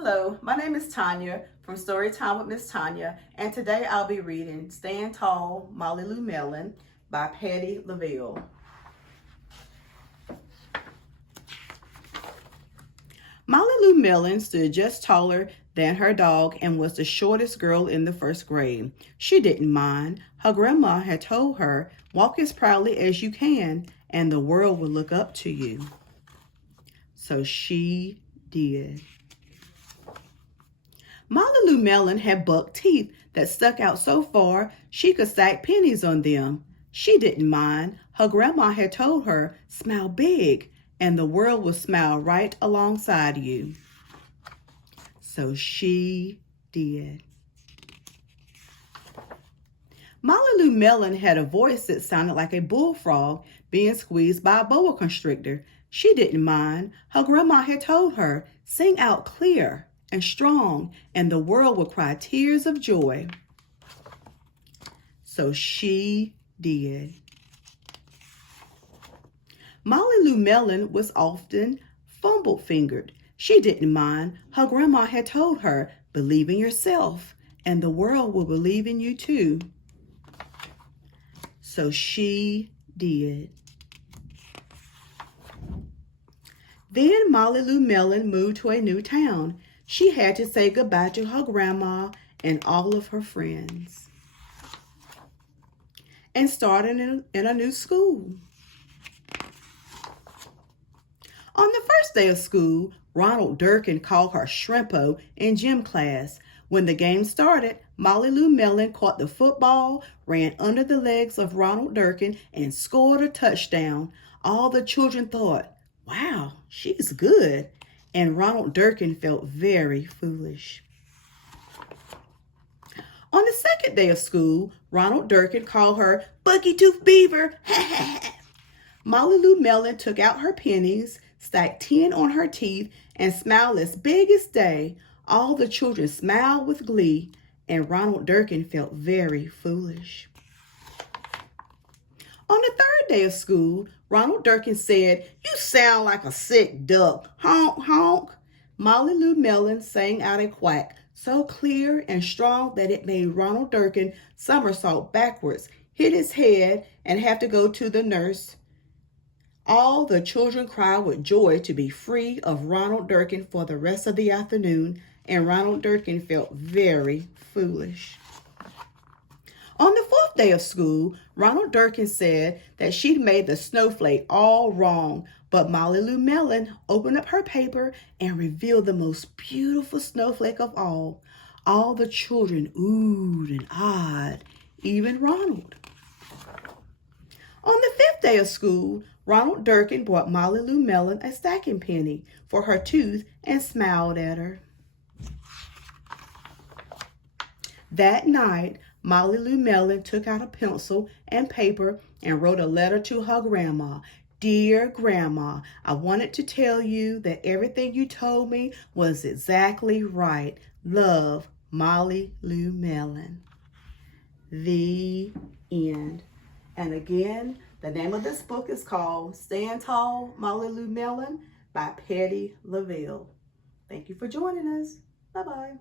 Hello, my name is Tanya from Storytime with Miss Tanya, and today I'll be reading Stand Tall, Molly Lou Melon by Lovell. Molly Lou Melon stood just taller than her dog and was the shortest girl in the first grade. She didn't mind. Her grandma had told her, "Walk as proudly as you can, and the world will look up to you." So she did. Molly Lou Melon had buck teeth that stuck out so far she could stack pennies on them. She didn't mind. Her grandma had told her, "Smile big, and the world will smile right alongside you." So she did. Molly Lou Melon had a voice that sounded like a bullfrog being squeezed by a boa constrictor. She didn't mind. Her grandma had told her, "Sing out clear and strong, and the world will cry tears of joy." So she did. Molly Lou Melon was often fumble-fingered. She didn't mind. Her grandma had told her, "Believe in yourself, and the world will believe in you too." So she did. Then Molly Lou Melon moved to a new town. She had to say goodbye to her grandma and all of her friends, and started in a new school. On the first day of school, Ronald Durkin called her Shrimpo in gym class. When the game started, Molly Lou Melon caught the football, ran under the legs of Ronald Durkin, and scored a touchdown. All the children thought, "Wow, she's good." And Ronald Durkin felt very foolish. On the second day of school, Ronald Durkin called her Buggy Tooth Beaver. Molly Lou Melon took out her pennies, stacked 10 on her teeth, and smiled as big as day. All the children smiled with glee, and Ronald Durkin felt very foolish. On the third day of school, Ronald Durkin said, "You sound like a sick duck. Honk, honk." Molly Lou Melon sang out a quack so clear and strong that it made Ronald Durkin somersault backwards, hit his head, and have to go to the nurse. All the children cried with joy to be free of Ronald Durkin for the rest of the afternoon, and Ronald Durkin felt very foolish. On the fourth day of school, Ronald Durkin said that she'd made the snowflake all wrong, but Molly Lou Melon opened up her paper and revealed the most beautiful snowflake of all. All the children oohed and ahed, even Ronald. On the fifth day of school, Ronald Durkin brought Molly Lou Melon a stacking penny for her tooth and smiled at her. That night, Molly Lou Melon took out a pencil and paper and wrote a letter to her grandma. "Dear Grandma, I wanted to tell you that everything you told me was exactly right. Love, Molly Lou Melon." The end. And again, the name of this book is called Stand Tall, Molly Lou Melon by Lovell. Thank you for joining us. Bye-bye.